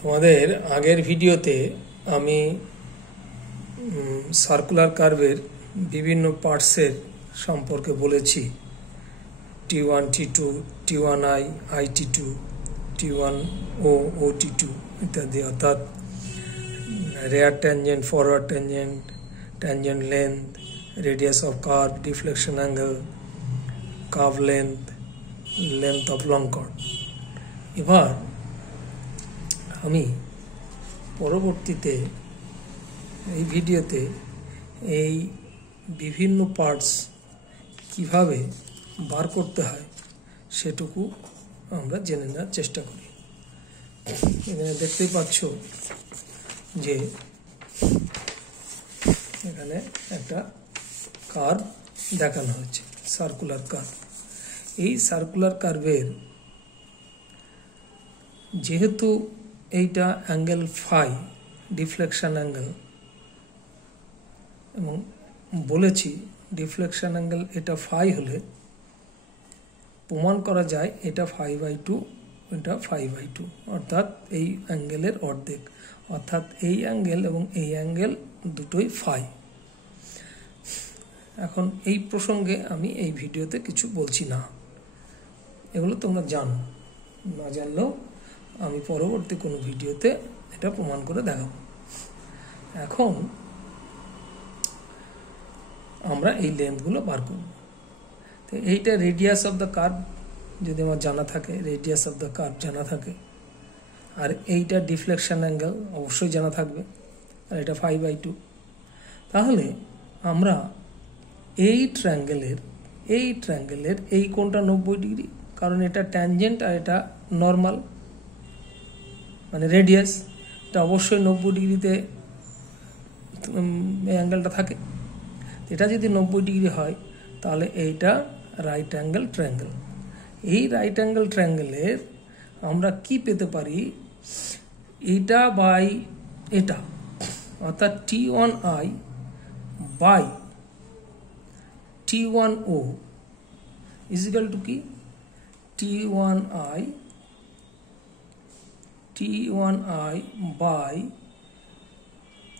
তোমাদের আগের ভিডিওতে আমি সার্কুলার কার্ভের বিভিন্ন পার্টসের সম্পর্কে বলেছি। T1 T2 T1I IT2 T1O OT2 ইত্যাদি, অর্থাৎ rear tangent, forward tangent, tangent length, radius of curve, deflection angle, curve length, length of long chord. এবার আমি পরবর্তীতে এই ভিডিওতে এই বিভিন্ন পার্টস কিভাবে বার করতে হয় সেটুকু আমরা জেনে নেওয়ার চেষ্টা করি। এখানে দেখতেই পাচ্ছ যে এখানে একটা কার্ভ দেখানো হয়েছে, সার্কুলার কার্ভ। এই সার্কুলার কার্ভের যেহেতু এইটা অ্যাঙ্গেল ফাই, ডিফ্লেকশন অ্যাঙ্গেল, এবং বলেছি ডিফ্লেকশন অ্যাঙ্গেল এটা ফাই হলে প্রমাণ করা যায় এটা 5/2, এটা 5/2, অর্থাৎ এই অ্যাঙ্গেলের অর্ধেক, অর্থাৎ এই অ্যাঙ্গেল এবং এই অ্যাঙ্গেল দুটোই ফাই। এখন এই প্রসঙ্গে আমি এই ভিডিওতে কিছু বলছি না, এগুলো তোমরা জানো, না জানলেও আমি পরবর্তী কোনো ভিডিওতে এটা প্রমাণ করে দেখাবো। এখন আমরা এই লেন্থগুলো বার করব। তো এইটা রেডিয়াস অফ দ্য কার্ভ যদি আমার জানা থাকে, রেডিয়াস অফ দ্য কার্ভ জানা থাকে, আর এইটা ডিফ্লেকশন অ্যাঙ্গেল অবশ্যই জানা থাকবে, আর এটা 5/2, তাহলে আমরা এই ট্রায়াঙ্গেলের এই কোণটা 90 ডিগ্রি, কারণ এটা ট্যানজেন্ট আর এটা নর্মাল, মানে রেডিয়াস, এটা অবশ্যই 90 ডিগ্রিতে এই অ্যাঙ্গেলটা থাকে। এটা যদি 90 ডিগ্রি হয় তাহলে এইটা রাইট অ্যাঙ্গেল ট্রায়াঙ্গেল। এই রাইট অ্যাঙ্গেল ট্রায়াঙ্গেলের আমরা কি পেতে পারি, এটা বাই এটা, অর্থাৎ T1I by T1O equal to কি, T1I by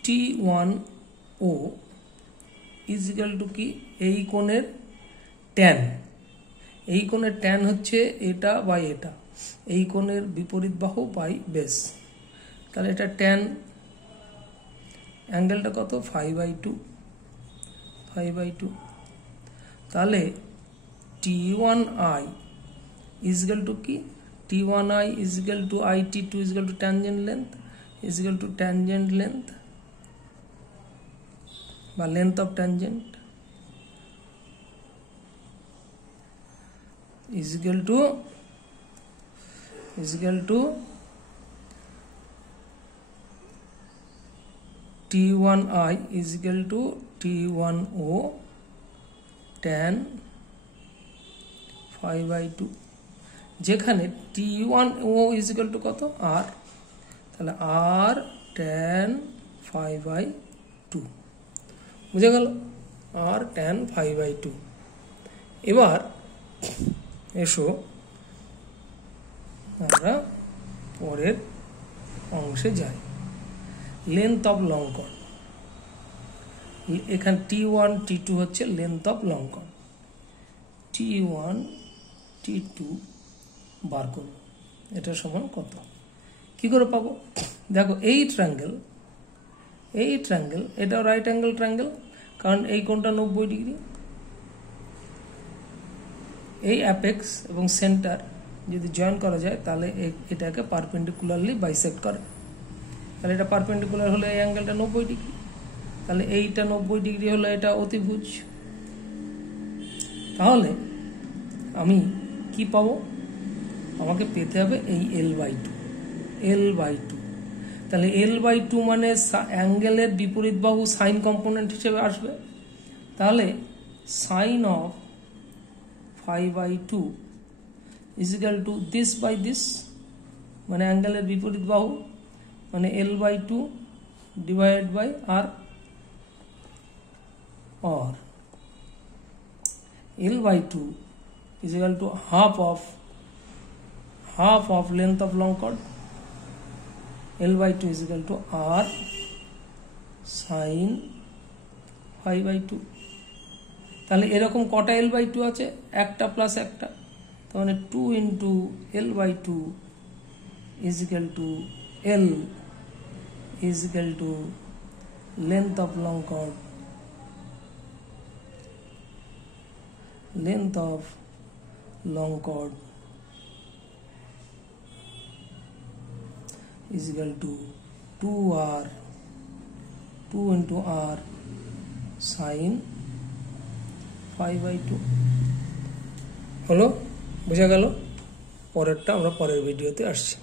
T1O equal to কি, এই কোণের ট্যান। এই কোণের ট্যান হচ্ছে এটা বাই এটা, এই কোণের বিপরীত বাহু বাই বেস। তাহলে এটা ট্যান অ্যাঙ্গেলটা কত, 5/2। তাহলে T1I ইজিক্যাল টু কি, T1I equal to IT2 equal to tangent length equal to tangent length বা length of tangent equal to T1I equal to T1O tan 5/2, যেখানে T1O ইজিক্যাল টু কত, R, তাহলে R tan 5/2, বুঝে গেল, R tan 5/2। এবার এসো আমরা পরের অংশে যাই, লেন্থ অফ লং কর্ড। এখানে T1 T2 হচ্ছে length of long chord, T1 T2 বার করব, এটা সমান কত, কি করে পাবো? দেখো এই ট্রায়াঙ্গেল এটাও রাইট অ্যাঙ্গেল ট্রায়াঙ্গেল, কারণ এই কোণটা 90 ডিগ্রি। এই অ্যাপেক্স এবং সেন্টার যদি জয়েন করা যায় তাহলে এটাকে পারপেন্ডিকুলারলি বাইসেক্ট করে, তাহলে এটা পারপেন্ডিকুলার হলে এই অ্যাঙ্গেলটা 90 ডিগ্রি, তাহলে এইটা 90 ডিগ্রি হলে এটা অতিভুজ। তাহলে আমি কি পাবো, আমাকে পেতে হবে এই L/2। তাহলে L/2 মানে অ্যাঙ্গেলের বিপরীত বাহু সাইন কম্পোনেন্ট হিসেবে আসবে। তাহলে sine of 5/2 equal to this by this, মানে অ্যাঙ্গেলের বিপরীত বাহু, মানে L/2 divided by R, or L/2 is equal to half of length of long chord L/2 is equal to R sin phi/2। তাহলে এরকম কটা L/2 আছে, একটা প্লাস একটা, তার মানে 2 into L/2 is equal to L is equal to length of long chord, length of long chord is equal to 2R 2 into R sin phi/2। হলো, বোঝা গেল? পরেরটা আমরা পরের ভিডিওতে আসছি।